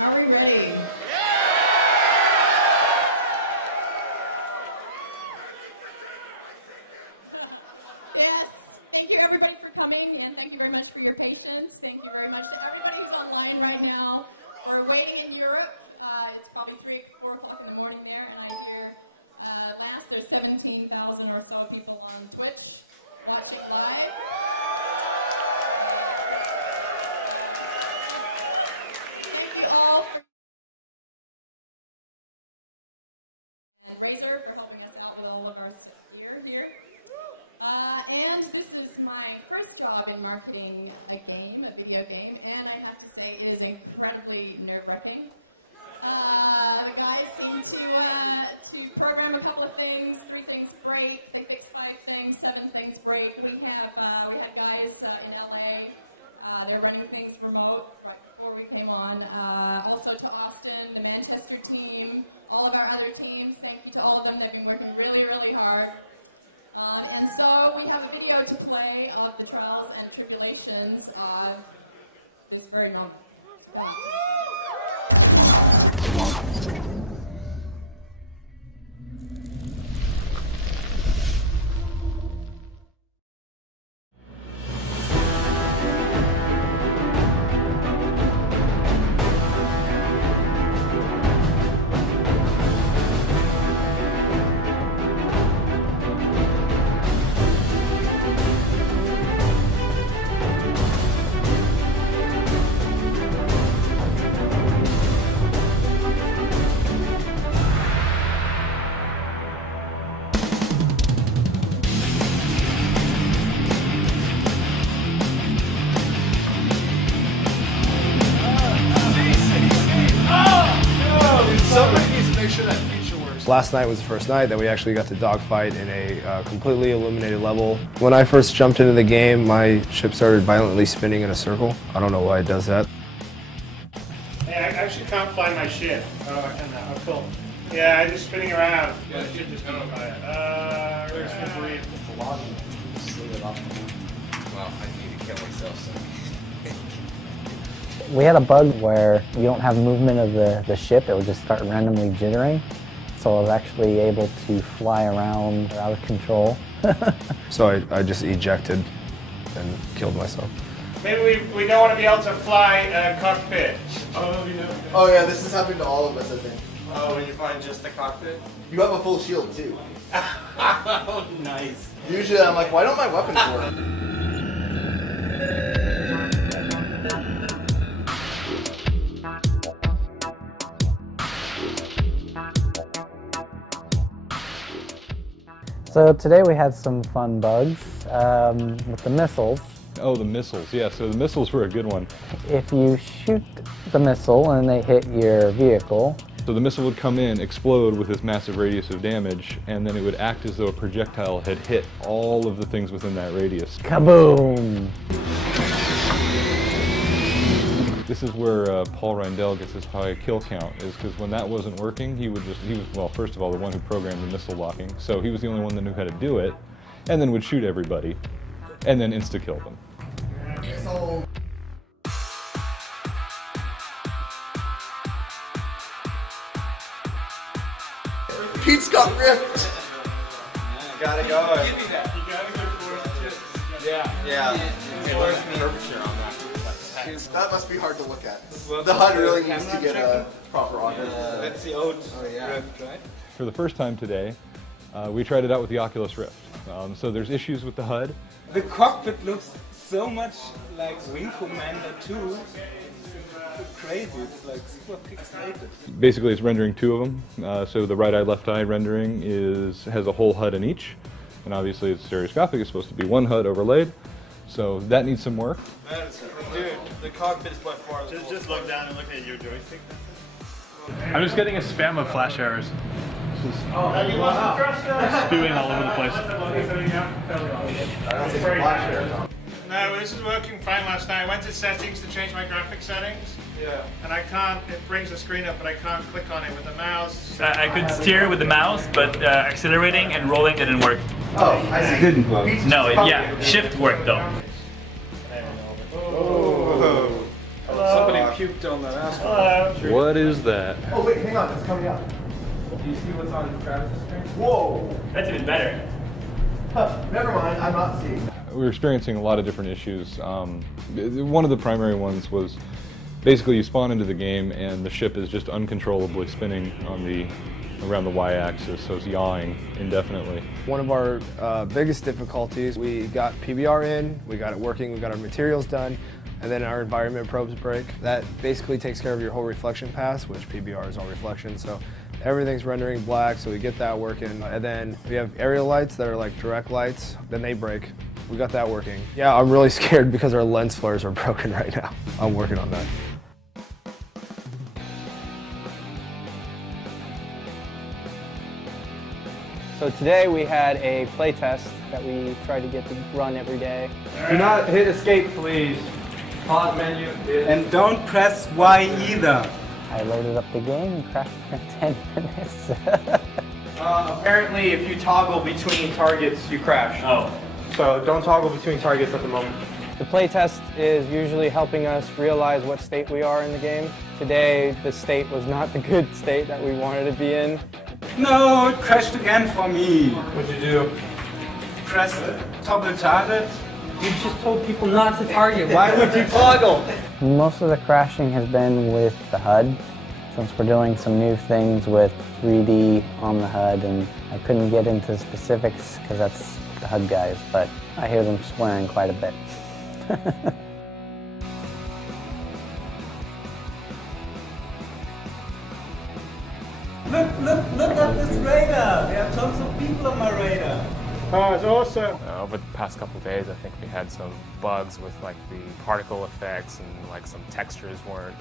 Are we ready? Yes. Thank you everybody for coming, and thank you very much for your patience. Thank you very much to everybody who's online right now. We're away in Europe. It's probably 3 or 4 o'clock in the morning there, and I hear last of 17,000 or so people on Twitch watching live. Thank you all for and Razor for helping us out with all of our gear here. And this is my first job in marketing a video game, and I have to say it is incredibly nerve-wracking. The guys came to program a couple of things, 3 things break, they fixed 5 things, 7 things break. We had guys in LA, they're running things remote right before we came on. Also to Austin, the Manchester team, all of our other teams, thank you to all of them. They've been working really, really hard. And so we have a video to play of the trials and tribulations. It was very long. Last night was the first night that we actually got to dogfight in a completely illuminated level. When I first jumped into the game, my ship started violently spinning in a circle. I don't know why it does that. Hey, I actually can't find my ship. Oh, I can now. Oh, cool. Yeah, I'm just spinning around. Yeah, the ship just went over it. Where's the debris? Well, I need to kill myself, so. We had a bug where you don't have movement of the ship, it would just start randomly jittering. So I was actually able to fly around out of control. So I just ejected and killed myself. Maybe we don't want to be able to fly a cockpit. Oh yeah, this is happening to all of us, I think. Oh, when you find just the cockpit? You have a full shield too. Oh, nice. Usually I'm like, why don't my weapons work? So today we had some fun bugs with the missiles. Oh, the missiles, yeah, so the missiles were a good one. If you shoot the missile and they hit your vehicle, so the missile would come in, explode with this massive radius of damage, and then it would act as though a projectile had hit all of the things within that radius. kaboom! This is where Paul Reindel gets his high kill count, is because when that wasn't working, he was, well, first of all, the one who programmed the missile locking, so he was the only one that knew how to do it, and then would shoot everybody, and then insta-kill them. Pete's got ripped! Gotta go. Give me that. You gotta go for it. Yeah. Where's the curvature on that? That must be hard to look at. The HUD really needs to get a proper audio. That's the old Rift, right? For the first time today, we tried it out with the Oculus Rift. So there's issues with the HUD. The cockpit looks so much like Wing Commander 2. It's crazy, it's like super pixelated. Basically it's rendering 2 of them. So the right eye, left eye rendering has a whole HUD in each. And obviously it's stereoscopic, it's supposed to be one HUD overlaid. So that needs some work. Dude, the cockpit is by far the Just look down and look at your joystick. I'm just getting a spam of flash errors. Just spewing all over the place. No, this is working fine last night. I went to settings to change my graphic settings. Yeah. And I can't, it brings the screen up, but I can't click on it with the mouse. I could steer with the mouse, but accelerating and rolling didn't work. Oh, I see. Didn't work. No, yeah, shift worked though. Oh. Somebody puked on that asphalt. What is that? Oh wait, hang on, it's coming up. Do you see what's on Travis's screen? Whoa! That's even better. Huh, never mind, I'm not seeing. We were experiencing a lot of different issues. One of the primary ones was basically you spawn into the game and the ship is just uncontrollably spinning on around the y-axis, so it's yawing indefinitely. One of our biggest difficulties, we got PBR in, we got it working, we got our materials done, and then our environment probes break. That basically takes care of your whole reflection pass, which PBR is all reflection, so everything's rendering black, so we get that working. And then we have aerial lights that are like direct lights, then they break. We got that working. Yeah, I'm really scared because our lens flares are broken right now. I'm working on that. So today we had a play test that we try to get to run every day. Do not hit escape, please. Pause menu. And don't press Y either. I loaded up the game and crashed for 10 minutes. Apparently, if you toggle between targets, you crash. Oh. So don't toggle between targets at the moment. The play test is usually helping us realize what state we are in the game. Today, the state was not the good state that we wanted to be in. No, it crashed again for me. What'd you do? Press toggle target. You just told people not to target. Why would you toggle? Most of the crashing has been with the HUD, since we're doing some new things with 3D on the HUD, and I couldn't get into specifics because that's the HUD guys, but I hear them swearing quite a bit. Look at this radar. There are tons of people on my radar. Oh, it's awesome. Over the past couple of days, I think we had some bugs with like the particle effects and like some textures weren't,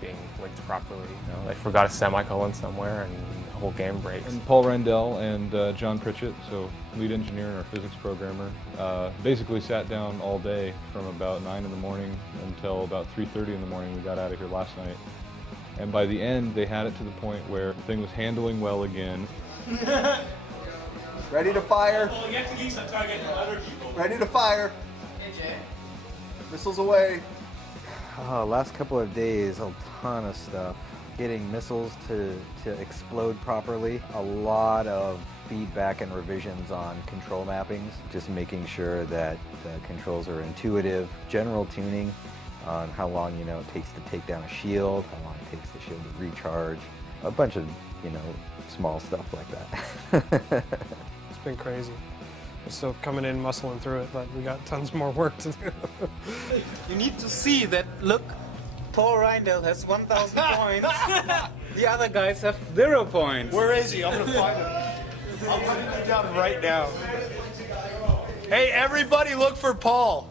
being linked properly. They forgot a semicolon somewhere and the whole game breaks. And Paul Randell and John Pritchett, so lead engineer and our physics programmer, basically sat down all day from about 9 in the morning until about 3:30 in the morning. We got out of here last night. And by the end, they had it to the point where the thing was handling well again. Ready to fire. Well, you have to leave some target for other people. Ready to fire. Missiles away. Last couple of days, a ton of stuff. Getting missiles to explode properly. A lot of feedback and revisions on control mappings. Just making sure that the controls are intuitive. General tuning on how long, it takes to take down a shield, how long it takes the shield to recharge. A bunch of, small stuff like that. It's been crazy. We're still coming in, muscling through it, but we got tons more work to do. You need to see that, look, Paul Reindel has 1,000 points. The other guys have 0 points. Where is he? I'm going to find him. I'm hunting him down right now. Hey, everybody look for Paul.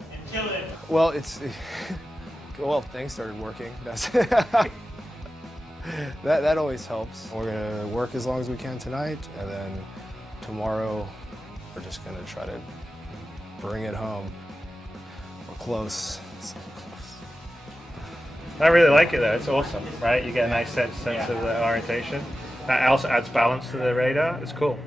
Well, well, things started working. That always helps. We're gonna work as long as we can tonight, and then tomorrow we're just gonna try to bring it home. We're close. So close. I really like it though. It's awesome, right? You get a nice sense of the orientation. That also adds balance to the radar. It's cool.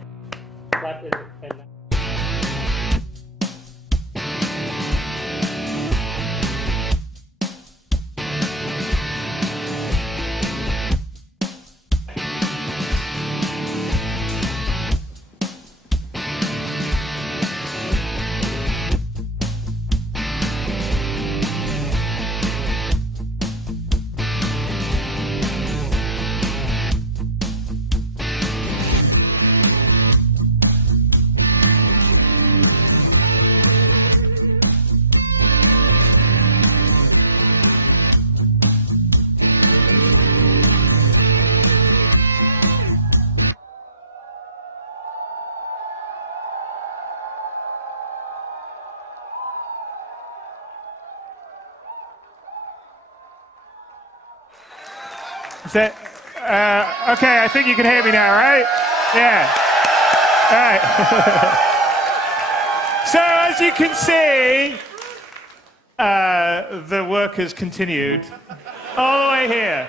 Okay, I think you can hear me now, right? Yeah. All right. So as you can see, the work has continued all the way here.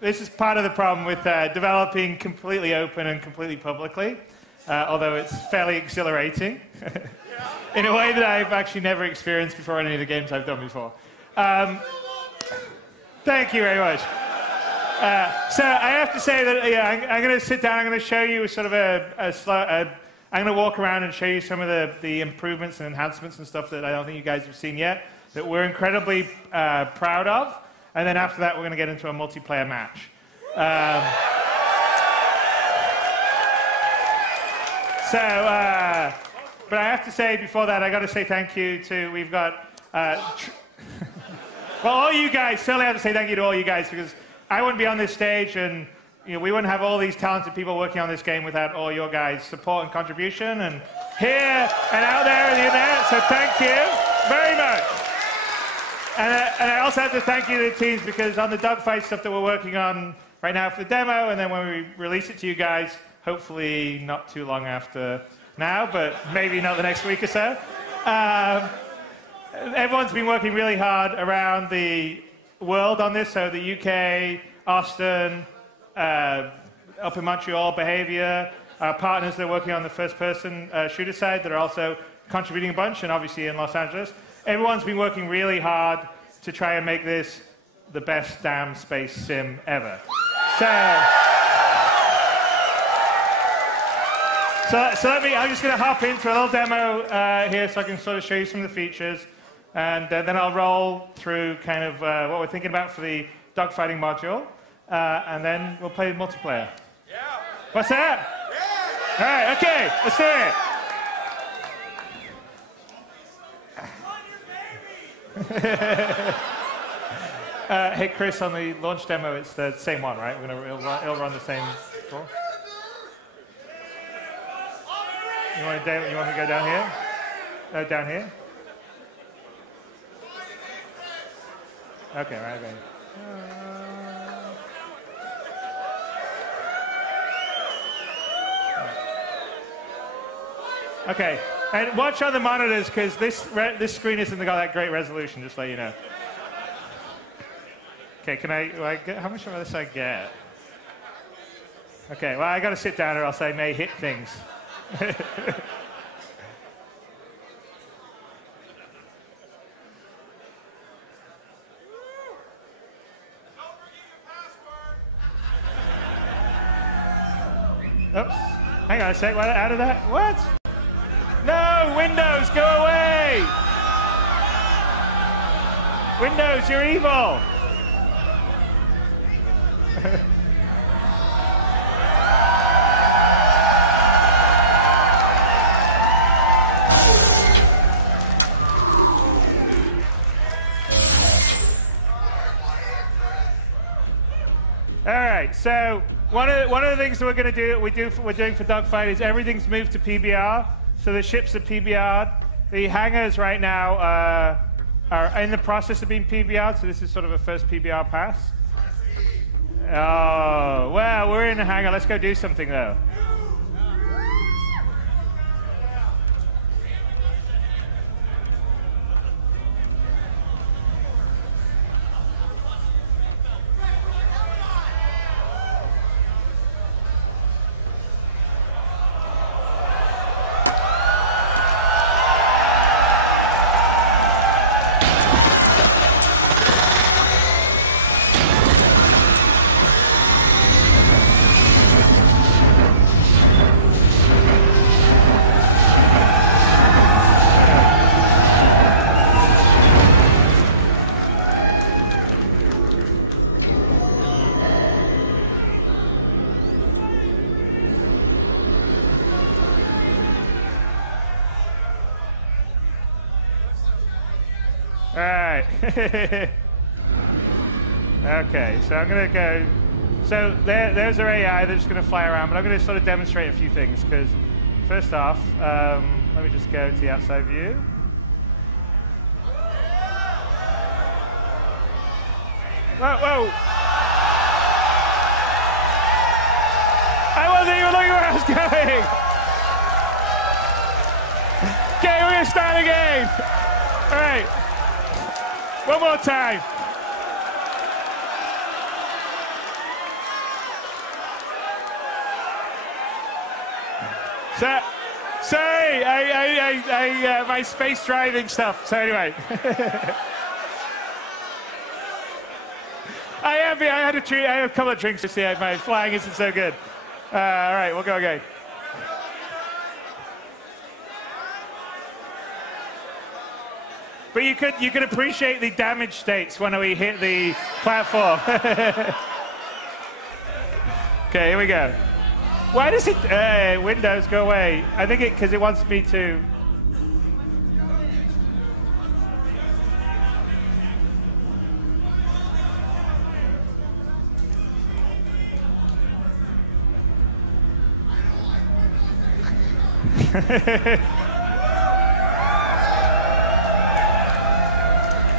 This is part of the problem with developing completely open and completely publicly, although it's fairly exhilarating in a way that I've actually never experienced before in any of the games I've done before. Thank you very much. So I have to say that I'm going to sit down. I'm going to show you sort of I'm going to walk around and show you some of the improvements and enhancements and stuff that I don't think you guys have seen yet, that we're incredibly proud of. And then after that, we're going to get into a multiplayer match. But I have to say before that, I got to say thank you to, we've got, well, all you guys, certainly I have to say thank you to all you guys, because I wouldn't be on this stage and we wouldn't have all these talented people working on this game without all your guys' support and contribution, and here and out there and in there, so thank you very much. And I also have to thank you to the teams, because on the dogfight stuff that we're working on right now for the demo, and then when we release it to you guys, hopefully not too long after now, but maybe not the next week or so, everyone's been working really hard around the world on this, so the UK, Austin, up in Montreal, Behavior, our partners that are working on the first-person shooter side that are also contributing a bunch, and obviously in Los Angeles. Everyone's been working really hard to try and make this the best damn space sim ever. So I'm just going to hop into a little demo here so I can sort of show you some of the features, and then I'll roll through kind of what we're thinking about for the dogfighting module, and then we'll play multiplayer. Yeah. What's that? Yeah. All right, okay, let's do it. Hey Chris, on the launch demo, it's the same one, right? It'll run the same score. You want me to go down here? Down here? Okay, right, okay. Okay, and watch on the monitors, because this screen isn't got that great resolution, just to let you know. Okay, can I get, how much of this I get? Okay, well, I got to sit down or else I may hit things. Oops, hang on a sec, what, out of that? What? No, Windows, go away! Windows, you're evil! All right, so one of the things that we're going to do, we're doing for Dogfight is everything's moved to PBR. So the ships are PBR'd. The hangars right now are in the process of being PBR'd, so this is sort of a first PBR pass. Oh, well, we're in the hangar. Let's go do something, though. All right. Okay, so I'm going to go. So there's our AI. They're just going to fly around, but I'm going to sort of demonstrate a few things, because first off, let me just go to the outside view. Whoa, whoa. I wasn't even looking where I was going. Okay, we're going to start again. All right. One more time. So, sorry, I my space driving stuff. So anyway. I had a couple of drinks to see. My flying isn't so good. All right, we'll go again. But you could appreciate the damage states when we hit the platform. Okay, here we go. Why does it Windows go away? I think because it wants me to.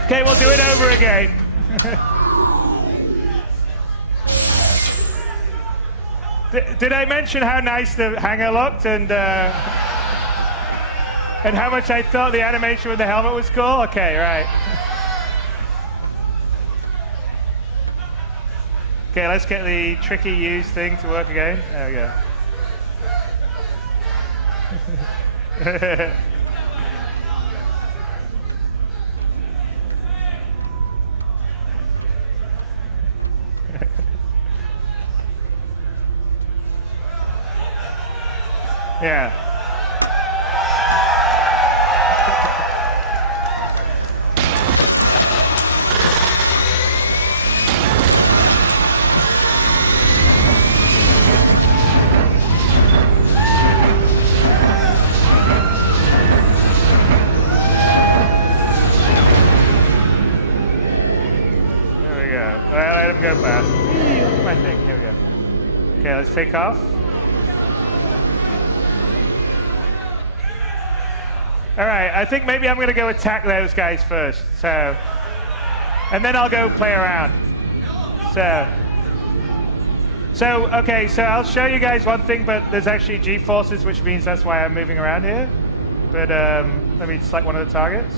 Okay, we'll do it over again. Did I mention how nice the hangar looked and how much I thought the animation with the helmet was cool? Okay, right. Okay, let's get the tricky use thing to work again. There we go. Yeah. Go fast. My thing. Here we go. Okay, let's take off. All right, I think maybe I'm going to go attack those guys first. So, and then I'll go play around. So okay, so I'll show you guys one thing, but there's actually G-forces, which means that's why I'm moving around here. But let me select one of the targets.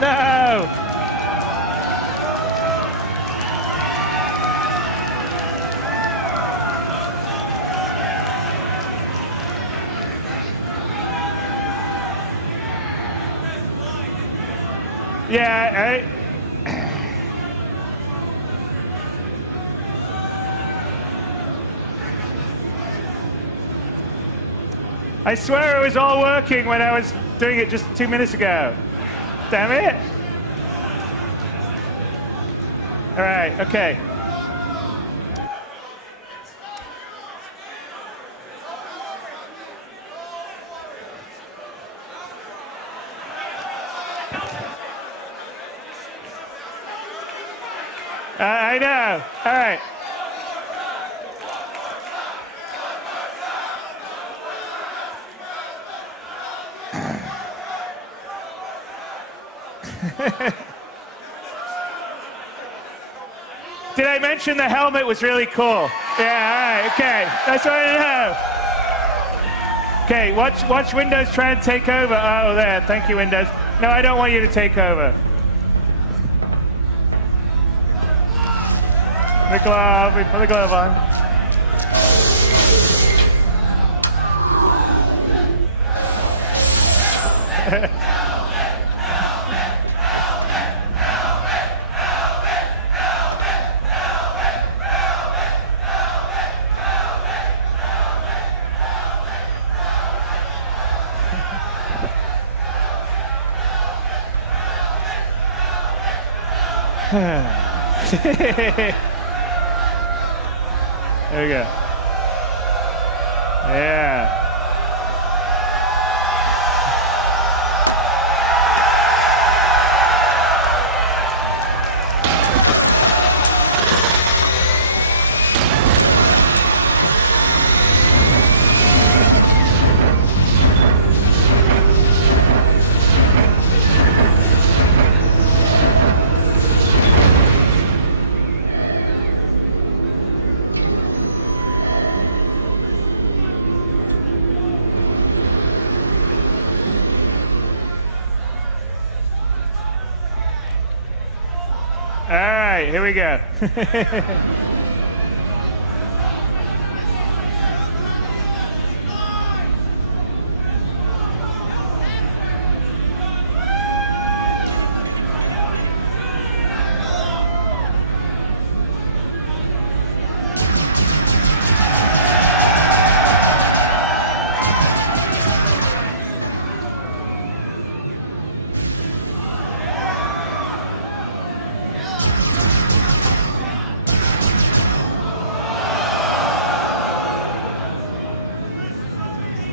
No! Yeah, I swear it was all working when I was doing it just 2 minutes ago. Damn it. All right, okay. I know. All right. Did I mention the helmet was really cool? Yeah, all right, okay. That's what I know. Okay, watch Windows try and take over. Oh, there. Thank you, Windows. No, I don't want you to take over. The glove. We put the glove on. There we go. Yeah. All right, here we go.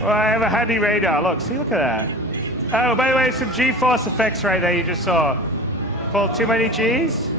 Well, I have a handy radar. Look at that. Oh, by the way, some G-force effects right there you just saw. Pulled too many Gs?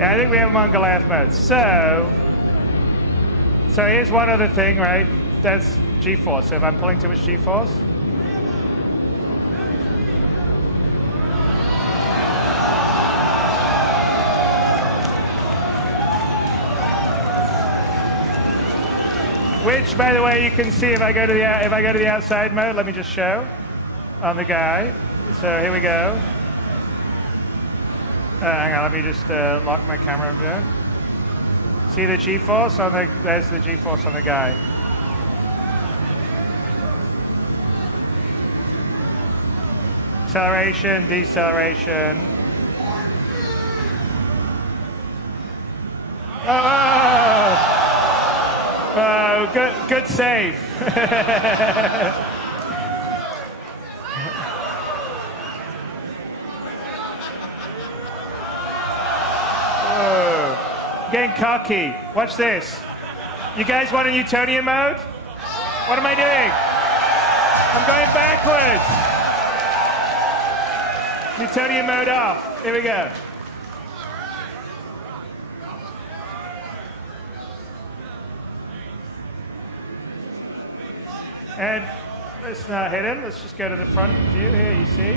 Yeah, I think we have them on Goliath mode. So here's one other thing, right? That's G-force. So if I'm pulling too much G-force, which, by the way, you can see if I go to the outside mode. Let me just show on the guy. So here we go. Hang on, let me just lock my camera down. See the G-force on the? There's the G-force on the guy. Acceleration, deceleration. Oh, good save. Getting cocky. Watch this. You guys want a Newtonian mode? What am I doing? I'm going backwards. Newtonian mode off. Here we go. And let's not hit him. Let's just go to the front view here, you see.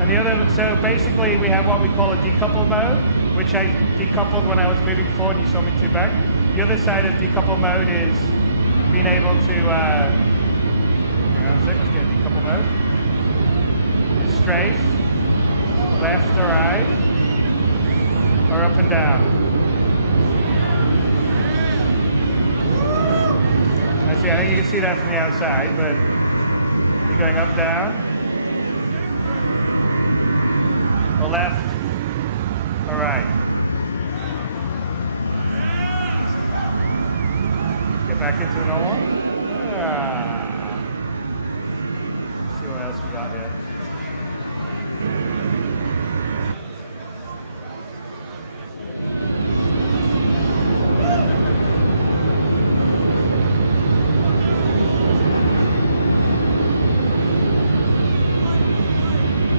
And the other, so basically we have what we call a decouple mode, which I decoupled when I was moving forward and you saw me two back. The other side of decouple mode is being able to, hang on a sec, let's get decouple mode. Is strafe, left or right, or up and down. I think you can see that from the outside, but you're going up, down, or left, or right. Get back into the normal one. Let's see what else we got here.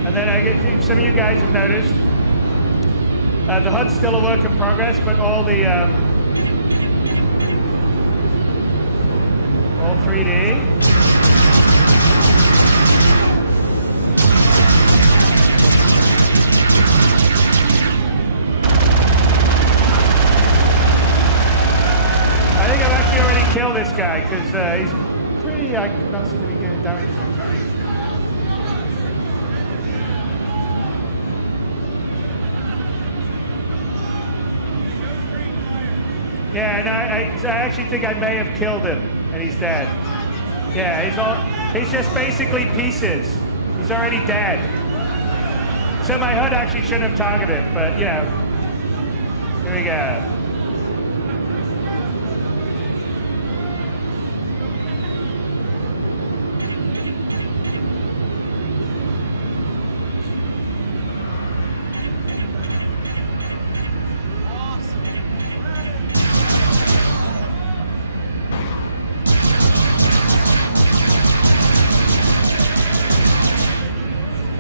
And then I think some of you guys have noticed the HUD's still a work in progress, but all the all 3D. I think I've actually already killed this guy because he's pretty not seem to be getting damage. Yeah, no, I actually think I may have killed him, and he's dead. Yeah, he's just basically pieces. He's already dead. So my HUD actually shouldn't have targeted him, but, you know, here we go.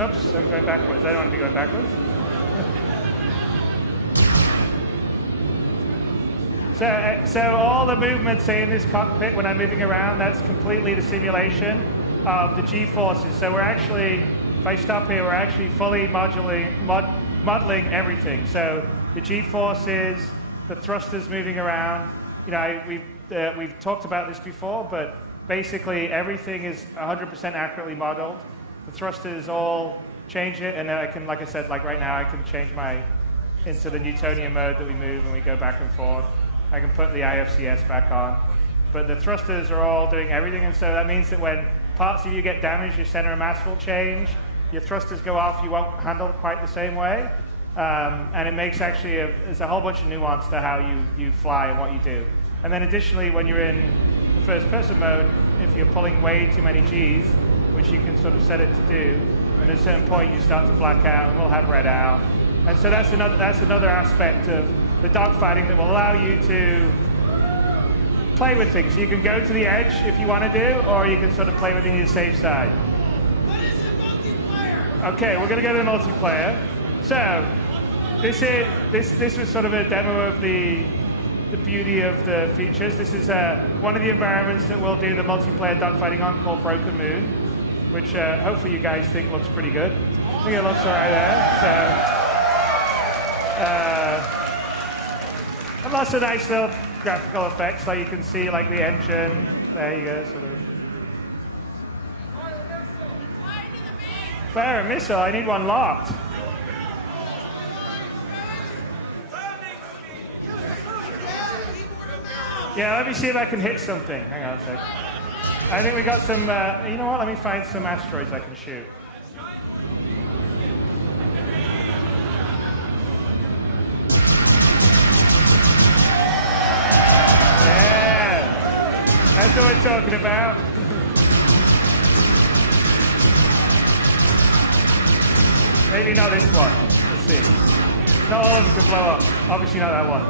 Oops, I'm going backwards. I don't want to be going backwards. So all the movements, say, in this cockpit when I'm moving around, that's completely the simulation of the G-forces. So we're actually, if I stop here, we're actually fully modeling everything. So the G-forces, the thrusters moving around. You know, we've talked about this before, but basically everything is 100% accurately modeled. The thrusters all change it, and I can, like I said, like right now, I can change into the Newtonian mode that we move and we go back and forth. I can put the IFCS back on. But the thrusters are all doing everything, and so that means that when parts of you get damaged, your center of mass will change, your thrusters go off, you won't handle it quite the same way. And it makes actually, there's a whole bunch of nuance to how you fly and what you do. And then additionally, when you're in the first person mode, if you're pulling way too many Gs, which you can sort of set it to do, and at a certain point you start to black out and we'll have red out. And so that's another aspect of the dogfighting that will allow you to play with things. You can go to the edge if you want to do, or you can sort of play within your safe side. Okay, we're going to go to the multiplayer. So this was sort of a demo of the beauty of the features. This is one of the environments that we'll do the multiplayer dogfighting on, called Broken Moon, which hopefully you guys think looks pretty good. I think it looks all right there. So. And lots of nice little graphical effects, like you can see, like the engine. There you go, sort of. Fire a missile. I need one locked. Yeah, let me see if I can hit something. Hang on a sec. I think we got some. You know what? Let me find some asteroids I can shoot. That's what we're talking about. Maybe not this one. Let's see. Not all of them can blow up. Obviously not that one.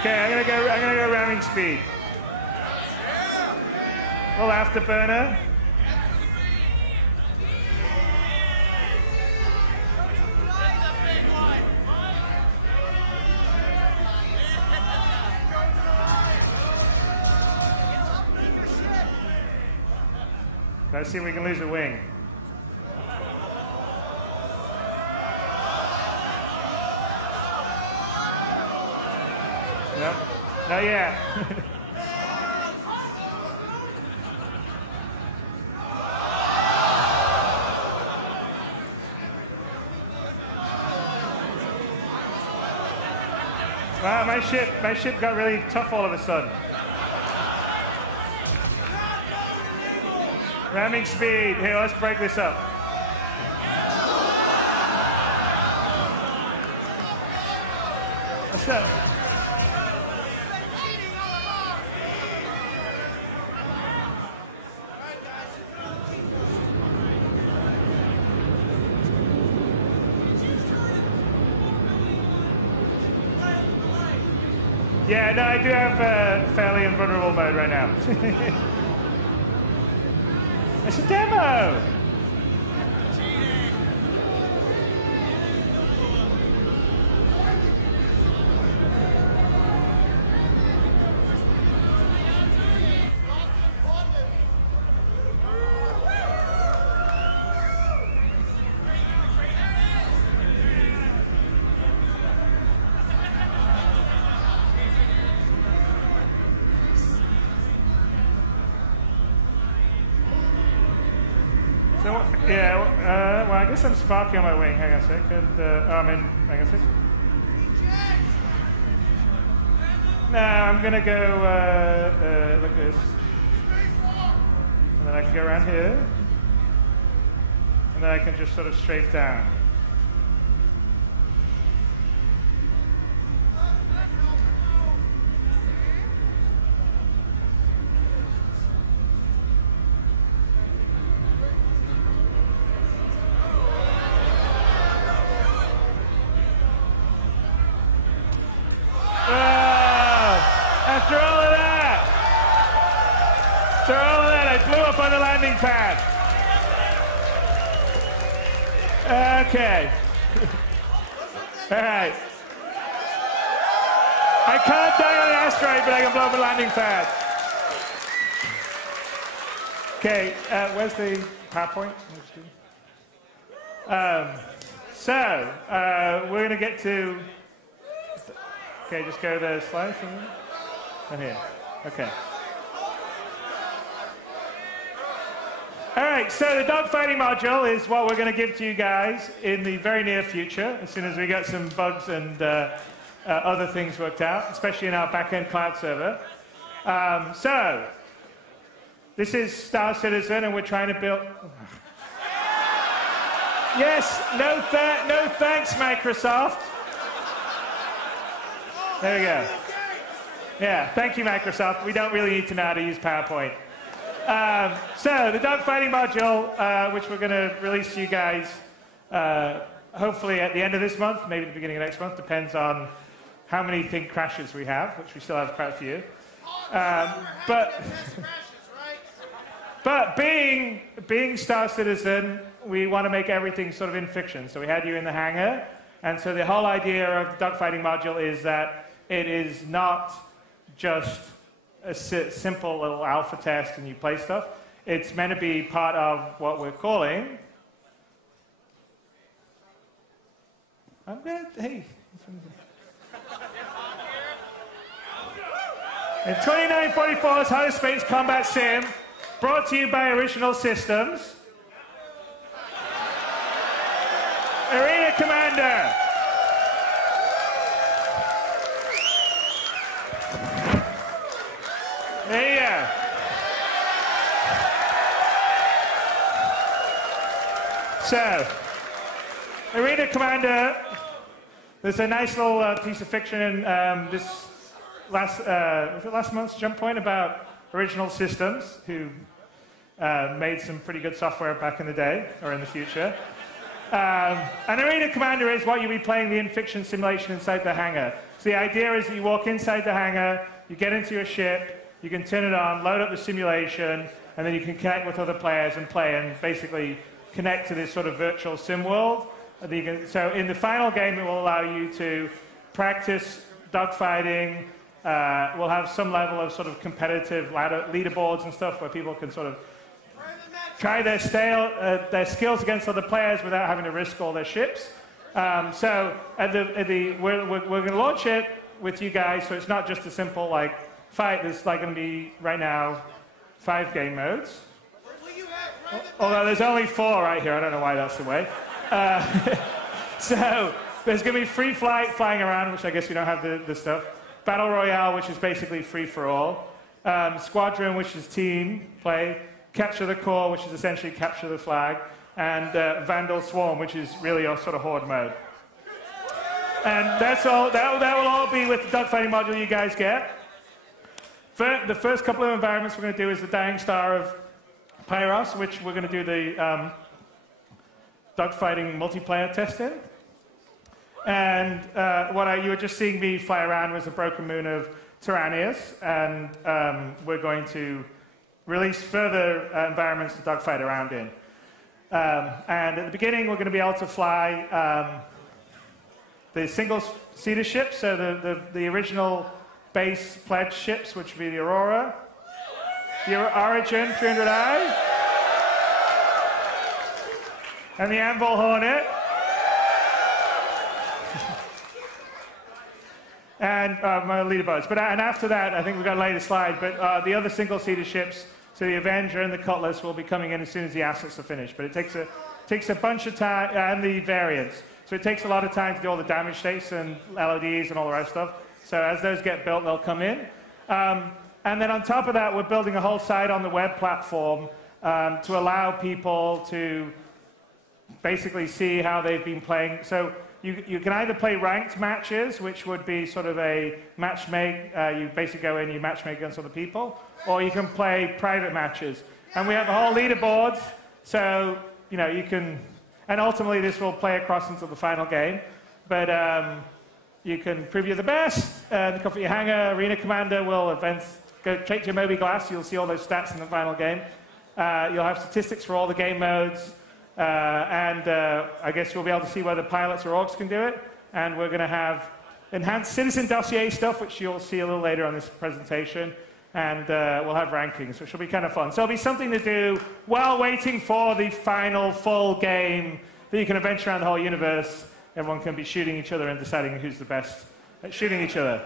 Okay, I'm gonna go ramming speed. Little afterburner. Let's see if we can lose a wing. Nope, not yet. Wow, my ship got really tough all of a sudden. Ramming speed. Here, let's break this up. What's up? Yeah, no, I do have fairly invulnerable mode right now. It's a demo! So, yeah, well, I guess I'm sparking on my wing. Hang on a sec. Hang on a sec. No, I'm going to go, look at this. And then I can go around here. And then I can just sort of strafe down. After all of that, I blew up on the landing pad. Okay. All right. I can't die on an asteroid, but I can blow up a landing pad. Okay, where's the PowerPoint? We're going to get to... Okay, just go to the slides. And here. Okay. All right, so the dogfighting module is what we're going to give to you guys in the very near future, as soon as we get some bugs and other things worked out, especially in our back-end cloud server. This is Star Citizen, and we're trying to build... Yes, no thanks, Microsoft. There we go. Yeah, thank you, Microsoft. We don't really need to know how to use PowerPoint. So the dogfighting module, which we're going to release to you guys hopefully at the end of this month, maybe the beginning of next month, depends on how many thing crashes we have, which we still have quite a few. But being Star Citizen, we want to make everything sort of in fiction. So we had you in the hangar, and so the whole idea of the dogfighting module is that it is not just a simple little alpha test and you play stuff. It's meant to be part of what we're calling... Hey. In 2944's Hottest Space Combat Sim, brought to you by Original Systems. Arena Commander. There you go. So, Arena Commander, there's a nice little piece of fiction in this was it last month's Jump Point about Original Systems, who made some pretty good software back in the day, or in the future. An Arena Commander is what you'll be playing the in-fiction simulation inside the hangar. So the idea is that you walk inside the hangar, you get into your ship, you can turn it on, load up the simulation, and then you can connect with other players and play and basically connect to this sort of virtual sim world. So in the final game, it will allow you to practice dogfighting. We'll have some level of sort of competitive leaderboards and stuff where people can sort of try their skills against other players without having to risk all their ships. So we're going to launch it with you guys, so it's not just a simple like fight. There's like going to be right now 5 game modes. Although there's only 4 right here, I don't know why that's the way. So there's going to be free flight, flying around, which I guess we don't have the stuff. Battle Royale, which is basically free for all. Squadron, which is team play. Capture the Core, which is essentially capture the flag. And Vandal Swarm, which is really your sort of horde mode. And that's all. That will all be with the dogfighting module you guys get. The first couple of environments we're going to do is the Dying Star of Pyros, which we're going to do the dogfighting multiplayer test in. And you were just seeing me fly around was the broken moon of Tyrannius, and we're going to release further environments to dogfight around in. And at the beginning, we're going to be able to fly the single-seater ships, so the original base pledge ships, which would be the Aurora, the Origin 300i, and the Anvil Hornet. And my leaderboards. And after that, I think we've got a later slide, but the other single-seater ships, so the Avenger and the Cutlass, will be coming in as soon as the assets are finished. But it takes a bunch of time, and the variants. So it takes a lot of time to do all the damage states and LODs and all the rest of stuff. So as those get built, they'll come in. And then on top of that, we're building a whole site on the web platform to allow people to basically see how they've been playing. So you can either play ranked matches, which would be sort of a matchmake. You basically go in, you matchmake against other people, or you can play private matches. And we have a whole leaderboard, so you can. And ultimately, this will play across until the final game. But You can preview the best. The Comfort Your Hangar, Arena Commander will go straight to your Moby Glass. You'll see all those stats in the final game. You'll have statistics for all the game modes. And I guess you'll be able to see whether pilots or orcs can do it. And we're going to have enhanced citizen dossier stuff, which you'll see a little later on this presentation. And we'll have rankings, which will be kind of fun. So it'll be something to do while waiting for the final full game that you can adventure around the whole universe. Everyone can be shooting each other and deciding who's the best at shooting each other.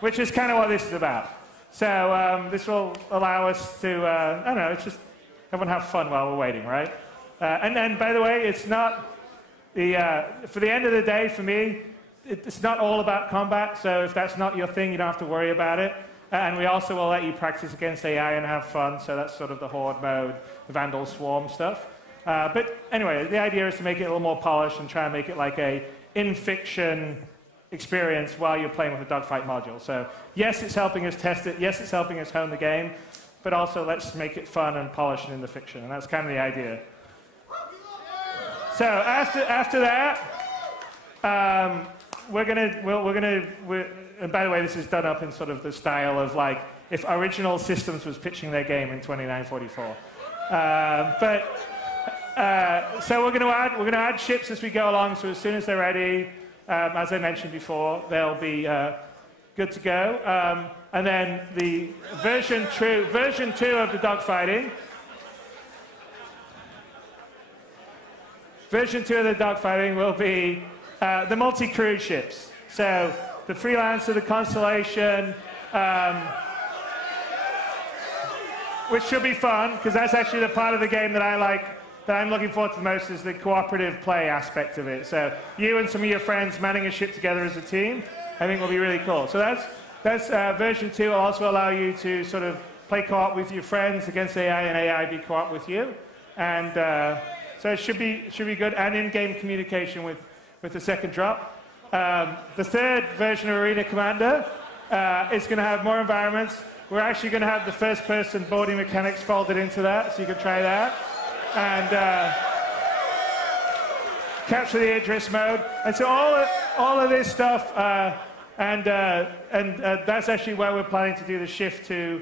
Which is kind of what this is about. So this will allow us to, I don't know, it's just everyone have fun while we're waiting, right? And then, by the way, it's not for the end of the day, for me, it's not all about combat. So if that's not your thing, you don't have to worry about it. And we also will let you practice against AI and have fun. So that's sort of the Horde mode, the Vandal Swarm stuff. But anyway, the idea is to make it a little more polished and try and make it like a in-fiction experience while you're playing with a dogfight module. So yes, it's helping us test it. Yes, it's helping us hone the game. But also let's make it fun and polished in the fiction. And that's kind of the idea. So after that, and by the way, this is done up in sort of the style of like if Original Systems was pitching their game in 2944. So we're going to add ships as we go along. So as soon as they're ready, as I mentioned before, they'll be good to go. And then the version 2 of the dogfighting. Version 2 of the dogfighting will be the multi-crew ships. So the Freelancer, the Constellation, which should be fun because that's actually the part of the game that I like. That I'm looking forward to the most is the cooperative play aspect of it. So you and some of your friends manning a ship together as a team, I think will be really cool. So that's version 2 will also allow you to sort of play co-op with your friends against AI and AI be co-op with you. And so it should be good and in-game communication with the second drop. The third version of Arena Commander is going to have more environments. We're actually going to have the first-person boarding mechanics folded into that, so you can try that. And capture the Idris mode. And so all of this stuff, and that's actually where we're planning to do the shift to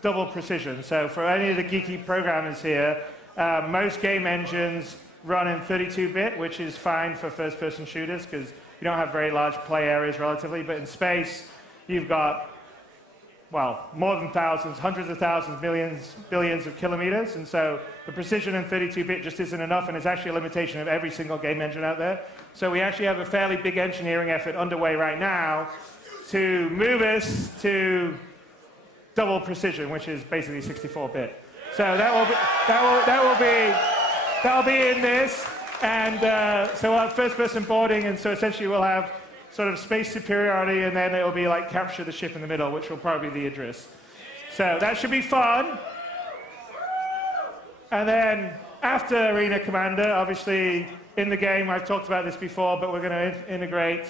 double precision. So for any of the geeky programmers here, most game engines run in 32-bit, which is fine for first-person shooters because you don't have very large play areas relatively. But in space, you've got, well, more than thousands, hundreds of thousands, millions, billions of kilometers. And so the precision in 32-bit just isn't enough, and it's actually a limitation of every single game engine out there. So we actually have a fairly big engineering effort underway right now to move us to double precision, which is basically 64-bit. So that'll be in this. And so we'll have first-person boarding, and so essentially we'll have sort of space superiority, and then it'll be like capture the ship in the middle, which will probably be the Idris. So that should be fun. And then after Arena Commander, obviously in the game, I've talked about this before, but we're going to integrate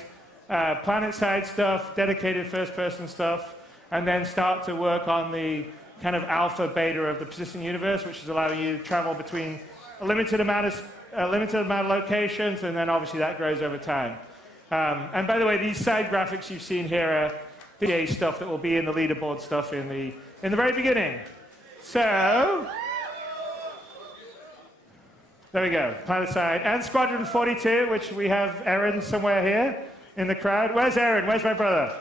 planet-side stuff, dedicated first-person stuff, and then start to work on the kind of alpha beta of the persistent universe, which is allowing you to travel between a limited amount of locations, and then obviously that grows over time. And by the way, these side graphics you've seen here are the stuff that will be in the leaderboard stuff in the very beginning. So there we go, Planet Side and Squadron 42, which we have Aaron somewhere here in the crowd. Where's Aaron? Where's my brother?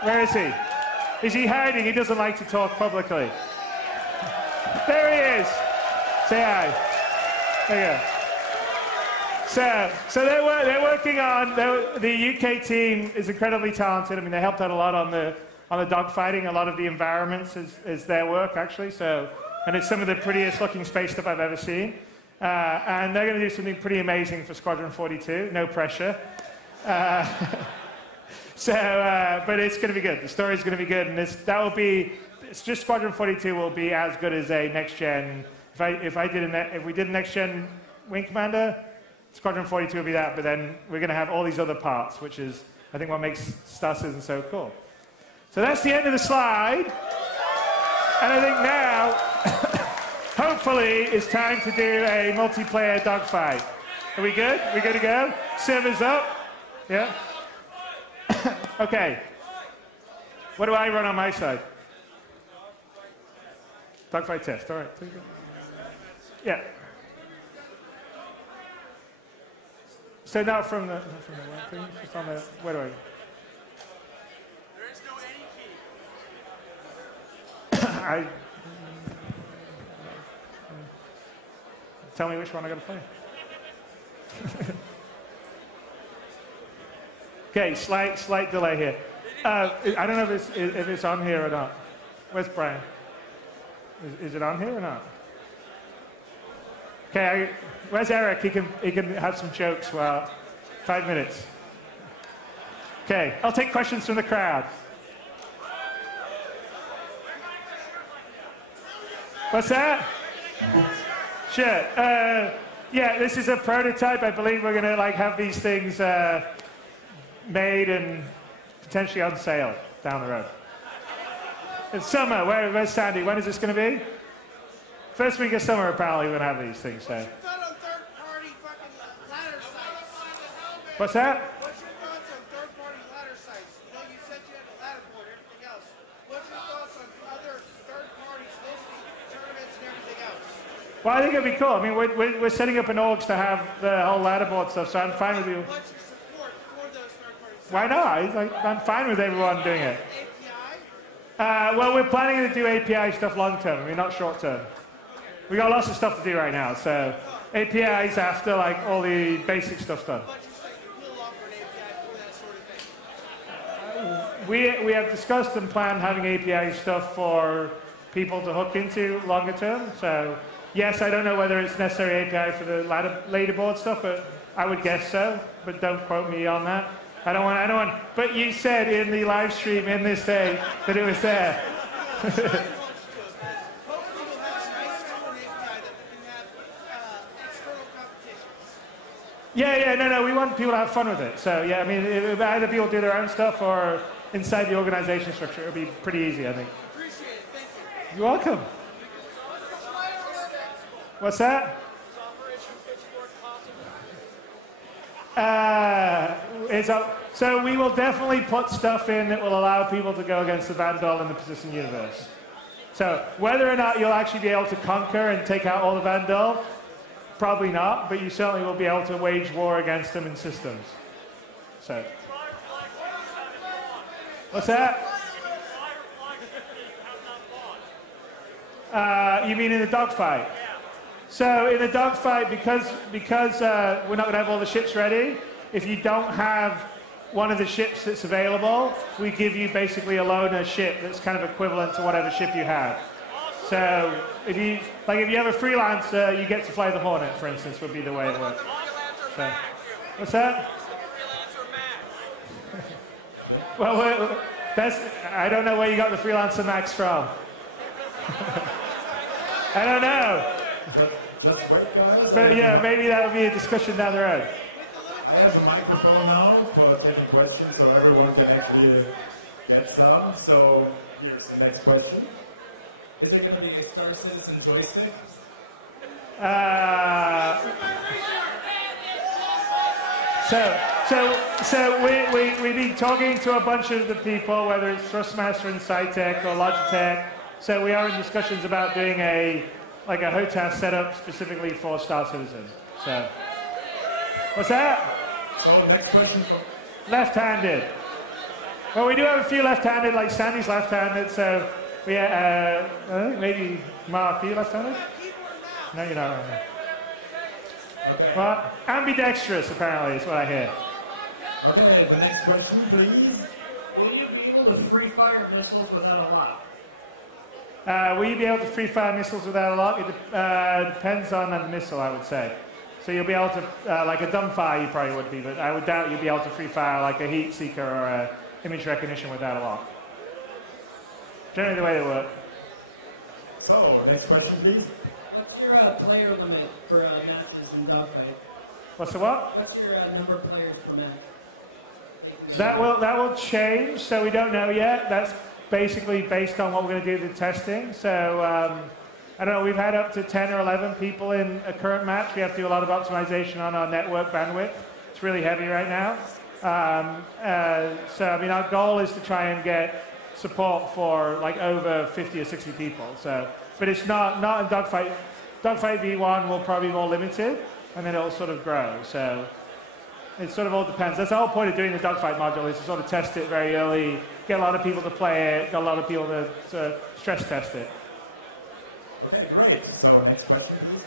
Where is he? Is he hiding? He doesn't like to talk publicly. There he is. Say hi. There you go. So they're working on, the UK team is incredibly talented. I mean, they helped out a lot on the dogfighting. A lot of the environments is their work, actually. So, and it's some of the prettiest looking space stuff I've ever seen. And they're going to do something pretty amazing for Squadron 42. No pressure. But it's going to be good. The story's going to be good. And it's just Squadron 42 will be as good as a next-gen. If we did a next-gen Wing Commander, Squadron 42 will be that, but then we're going to have all these other parts, which is, I think, what makes Star Citizen so cool. So that's the end of the slide. And I think now, hopefully, it's time to do a multiplayer dogfight. Are we good? We good to go? Servers up? Yeah? Okay. What do I run on my side? Dogfight test. All right. Yeah. So not from the one thing, just on the, where do I? There is no any key. Tell me which one I got to play. Okay, slight delay here. I don't know if it's on here or not. Where's Brian? Is it on here or not? Okay, where's Eric? He can have some jokes for 5 minutes. Okay, I'll take questions from the crowd. What's that? Sure. Yeah, this is a prototype. I believe we're gonna have these things made and potentially on sale down the road. It's summer. Where's Sandy? When is this going to be? First week of summer, apparently, we're going to have these things. So. What's that? What's your thoughts on third-party ladder sites? You know, you said you had a ladder board and everything else. What's your thoughts on other third parties hosting tournaments and everything else? Well, I think it'd be cool. I mean, we're setting up an orgs to have the whole ladder board stuff, so I'm fine with you. What's your support for those third-party sites? Why not? I'm fine with everyone doing it. Well, we're planning to do API stuff long term. I mean, not short term. We got lots of stuff to do right now, so APIs after all the basic stuff's done. We have discussed and planned having API stuff for people to hook into longer term. So yes, I don't know whether it's necessary API for the leaderboard stuff, but I would guess so. But don't quote me on that. I don't want. But you said in the live stream in this day that it was there. No, we want people to have fun with it. So yeah, I mean, either people do their own stuff or inside the organization structure. It'll be pretty easy, I think. Appreciate it. Thank you. You're welcome. What's that? So we will definitely put stuff in that will allow people to go against the Vandal in the Persistent Universe. So whether or not you'll actually be able to conquer and take out all the Vandal, probably not, but you certainly will be able to wage war against them in systems. So. What's that? You mean in the dogfight? So in a dogfight, because we're not going to have all the ships ready, if you don't have one of the ships that's available, we give you basically a loaner ship that's kind of equivalent to whatever ship you have. So if you have a freelancer, you get to fly the Hornet, for instance, would be the way it works. So, what's that? Well, I don't know where you got the Freelancer Max from. I don't know. But yeah, maybe that would be a discussion down the road. I have a microphone now for taking questions, so everyone can actually get some. So here's the next question. Is it going to be a Star Citizen joystick? So we've been talking to a bunch of the people, whether it's Thrustmaster and Scitech or Logitech. So we are in discussions about doing a HOTAS setup specifically for Star Citizen. So, what's that? So next question. Left-handed. Well, we do have a few left-handed, like Sandy's left-handed, so we maybe Mark, are you left-handed? No, you're not. Okay. Well, ambidextrous, apparently, is what I hear. Okay, the next question, please. Will you be able to free fire missiles without a lock? Will you be able to free fire missiles without a lock? It depends on the missile, I would say. So you'll be able to, like a dumbfire you probably would be, but I would doubt you'll be able to free fire like a heat seeker or a image recognition without a lock. Generally the way they work. So, next question, please. What's your player limit for matches in dogfight? What's the what? What's your number of players per match? That will change, so we don't know yet. That's basically based on what we're going to do with the testing. So I don't know, we've had up to 10 or 11 people in a current match. We have to do a lot of optimization on our network bandwidth. It's really heavy right now. So, I mean, our goal is to try and get support for like over 50 or 60 people. So, but it's not in Dogfight. Dogfight V1 will probably be more limited, and then it'll sort of grow. So it sort of all depends. That's the whole point of doing the Dogfight module, is to sort of test it very early, get a lot of people to play it, get a lot of people to stress test it. Okay, great. So next question, please.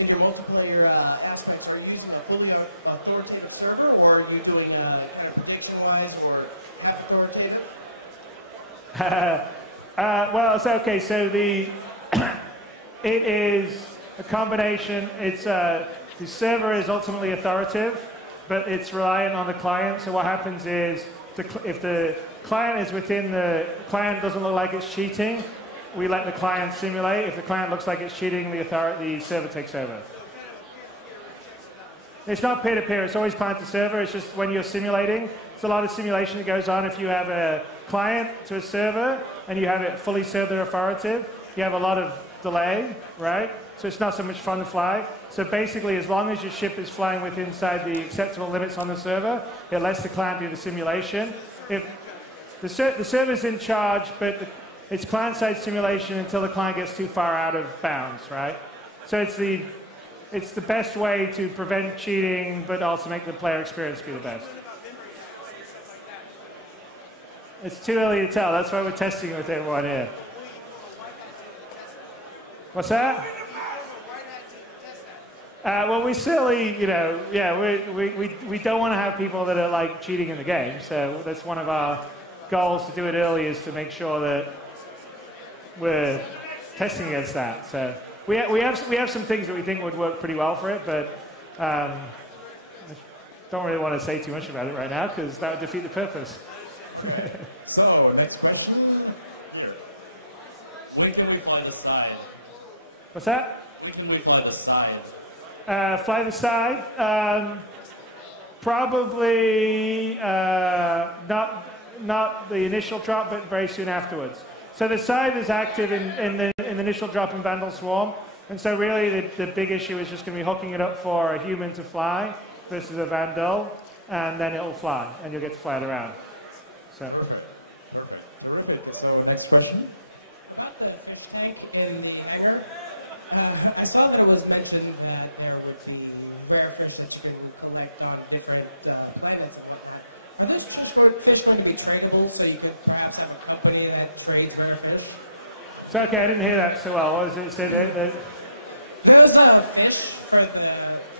In your multiplayer aspects, are you using a fully authoritative server, or are you doing kind of prediction-wise or half authoritative? Well, it's okay. So it is a combination. It's the server is ultimately authoritative, but it's reliant on the client. So what happens is, if the client is within the client doesn't look like it's cheating, we let the client simulate. If the client looks like it's cheating, the server takes over. It's not peer-to-peer. It's always client to server. It's just when you're simulating, it's a lot of simulation that goes on. If you have a client to a server and you have it fully server authoritative, you have a lot of delay, right? So it's not so much fun to fly. So basically, as long as your ship is flying within inside the acceptable limits on the server, it lets the client do the simulation. If the server's in charge, but it's client-side simulation until the client gets too far out of bounds, right? So it's the best way to prevent cheating, but also make the player experience be the best. It's too early to tell. That's why we're testing with everyone here. What's that? Well, we certainly, we don't want to have people that are like cheating in the game. So that's one of our goals to do it early, is to make sure that we're testing against that. So we have some things that we think would work pretty well for it, but don't really want to say too much about it right now because that would defeat the purpose. So next question. Here. When can we fly the side? What's that? When can we fly the side? Fly the side. Probably not the initial drop, but very soon afterwards. So the side is active in the initial drop in Vandal Swarm, and so really the big issue is just going to be hooking it up for a human to fly versus a Vandal, and then it'll fly, and you'll get to fly it around. So. Terrific. So next question. About the fish tank in the hangar, I saw that it was mentioned that there would be rare fish that you can collect on different planets and whatnot. Are those fish going to be tradable, so you could perhaps have a company that trades rare fish? So, okay, I didn't hear that so well. What does it say there? There's a fish for the...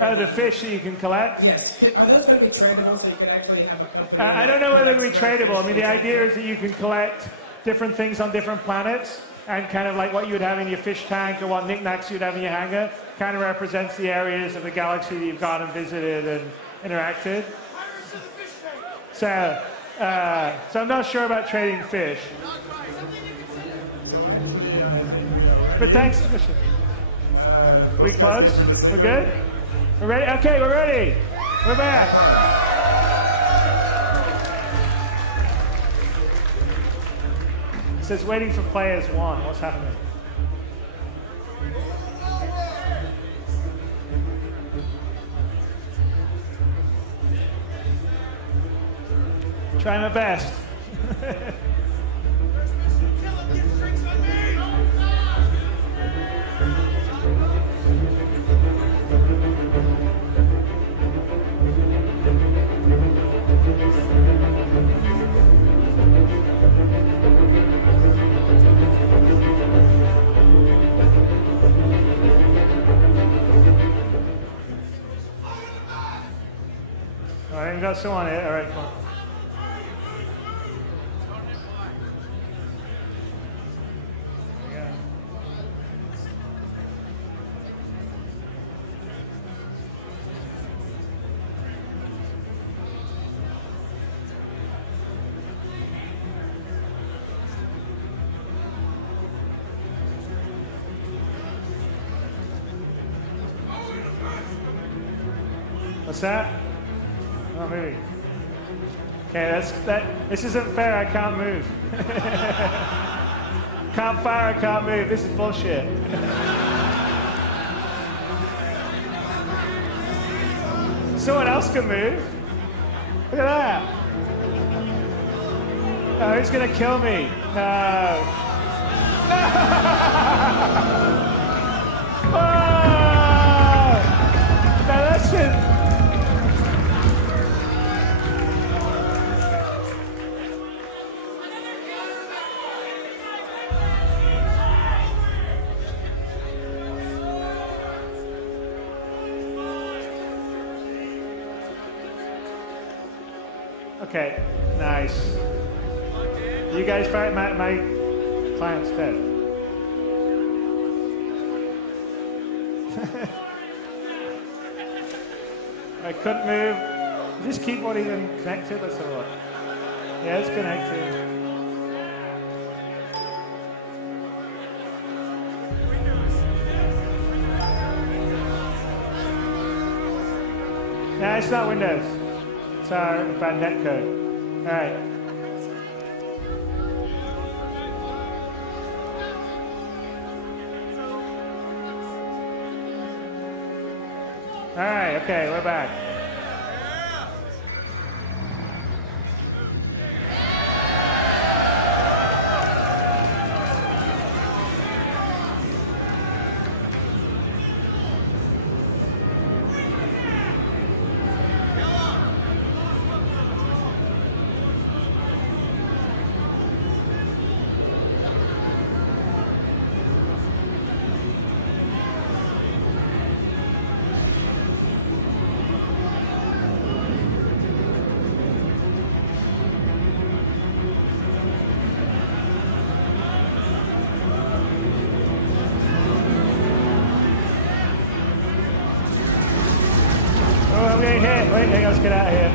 Oh, the fish that you can collect? Yes. Are those going to be tradable, so you can actually have a company... I don't know whether they're tradable. I mean, the idea is that you can collect different things on different planets, and kind of like what you would have in your fish tank or what knickknacks you'd have in your hangar kind of represents the areas of the galaxy that you've gone and visited and interacted. So I'm not sure about trading fish. But thanks. Are we close? We're good? We're ready? Okay, we're ready. We're back. It says waiting for players one. What's happening? Try my best. All right, we got someone here. All right, come on. What's that? Not moving. Okay, this isn't fair. I can't move. Can't fire, I can't move. This is bullshit. Someone else can move. Look at that. Oh, he's gonna kill me. No. No! Oh! No, that's it. Okay, nice. You guys fight my client's dead. I couldn't move. Is this keyboard even connected? Let's have a look. Yeah, it's connected. No, it's not Windows. It's our bad net code. All right. All right, okay, we're back. I'm getting hit. Wait, let's get out of here.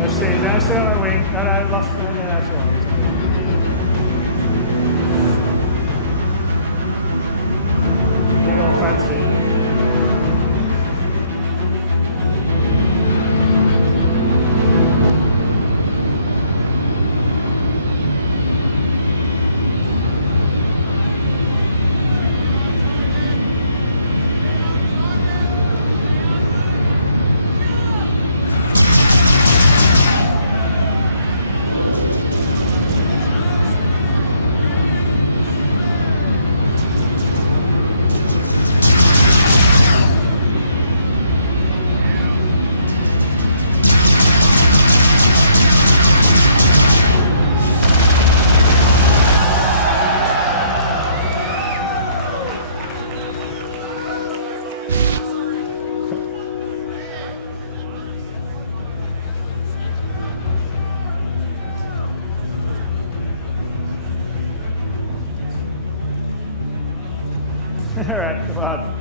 Let's see, now still on my wing. No, I lost my that's all. Getting all fancy. All right, come on.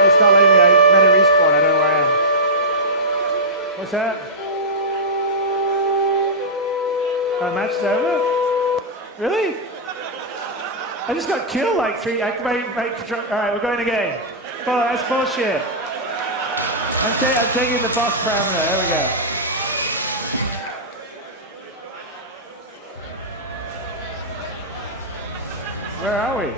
It's not letting me. I better respawn. I don't know where I am. What's that? Our match's over? Really? I just got killed like three. All right, we're going again. That's bullshit. I'm taking the boss parameter. There we go. Where are we?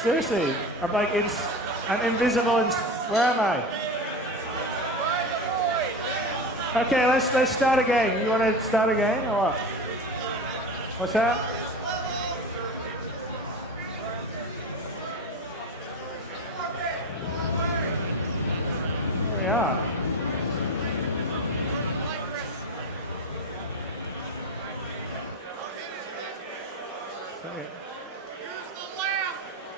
Seriously, I'm invisible. Where am I? Okay, let's start again. You want to start again or what? What's that? Here we are. Okay.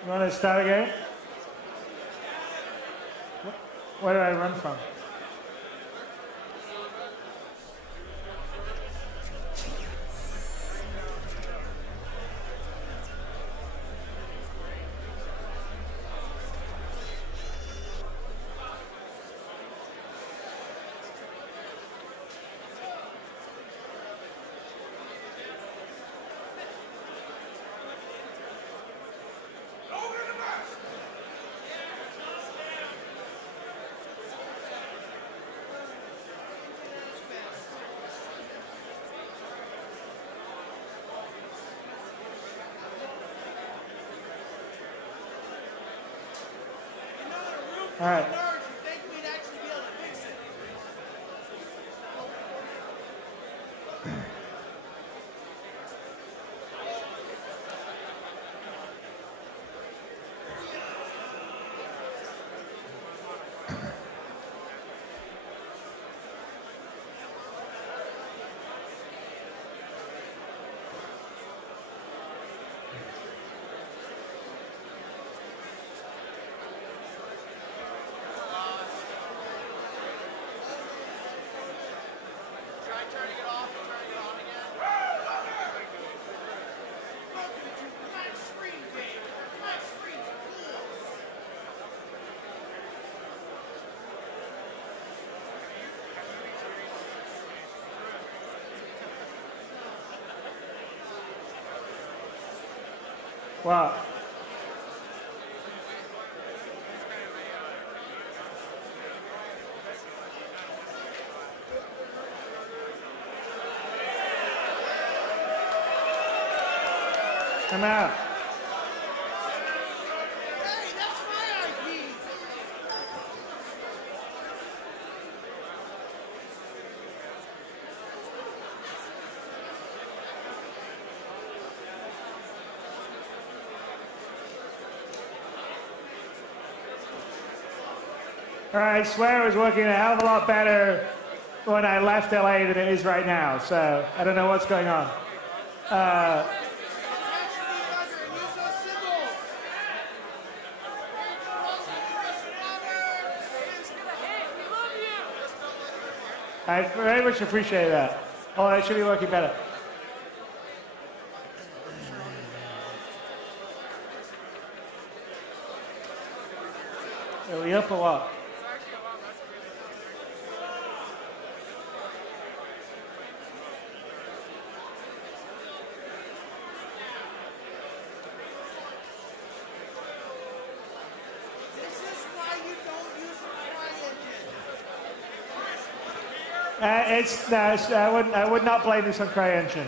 You want to start again? Where did I run from? All right. Wow. Come out. All right, I swear it was working a hell of a lot better when I left LA than it is right now, so I don't know what's going on. I very much appreciate that. Oh, it should be working better. Are we up or what? I would not blame this on CryEngine.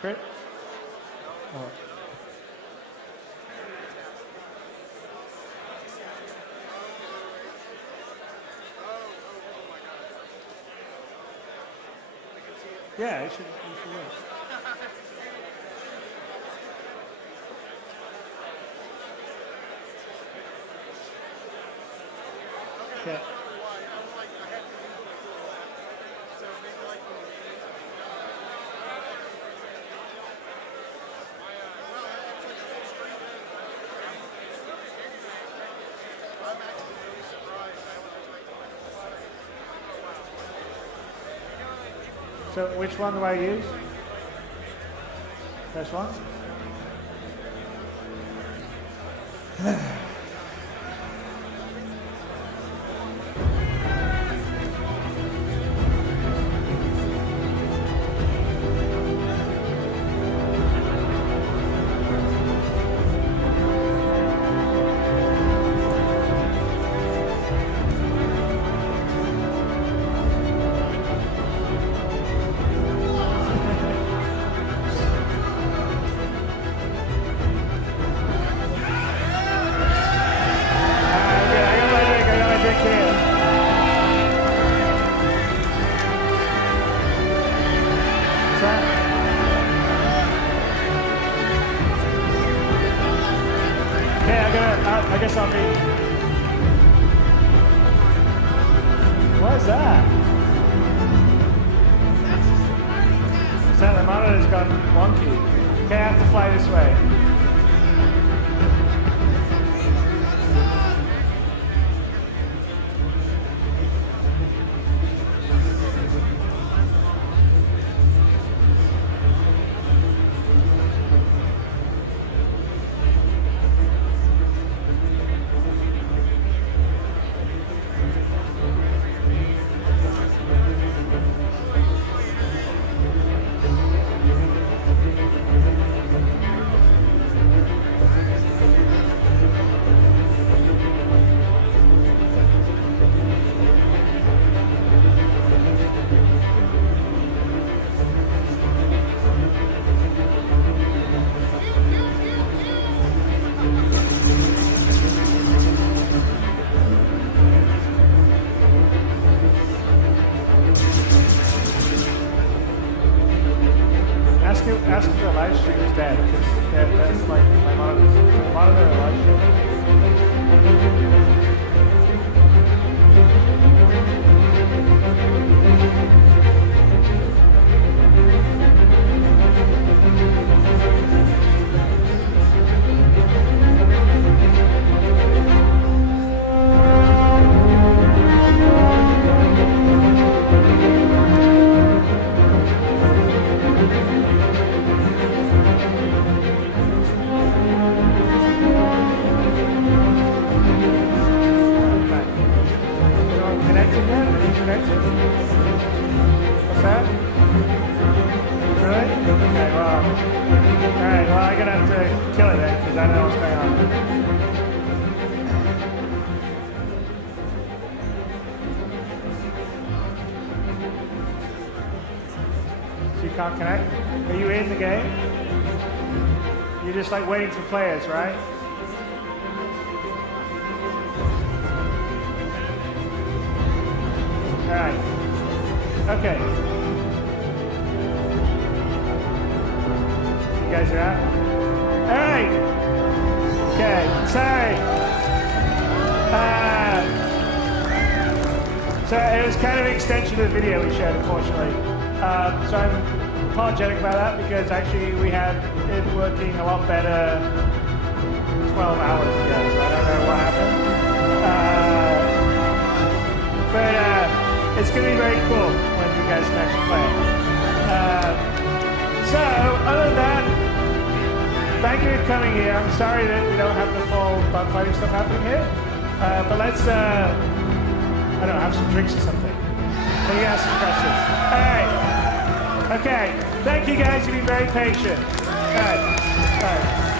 Crit? Oh. Yeah, it should work. Okay. So which one do I use? First one? I guess I'll be... What is that? So the monitor's gone wonky. Okay, I have to fly this way. Ask if the live stream is dead, because that's like my monitor and live stream. What's that? Really? Okay, well. Alright, well, I'm gonna have to kill it then, because I don't know what's going on. So you can't connect? Are you in the game? You're just like waiting for players, right? Alright. Okay. You guys are out? Alright! Okay, sorry. So it was kind of an extension of the video we showed, unfortunately. So I'm apologetic about that because actually we had it working a lot better 12 hours ago, so I don't know what happened. But it's going to be very cool when you guys can actually play it. So, other than that, thank you for coming here. I'm sorry that we don't have the full dogfighting stuff happening here. But let's, I don't know, have some drinks or something. Maybe ask some questions. All right. Okay. Thank you guys for being very patient. All right. All right.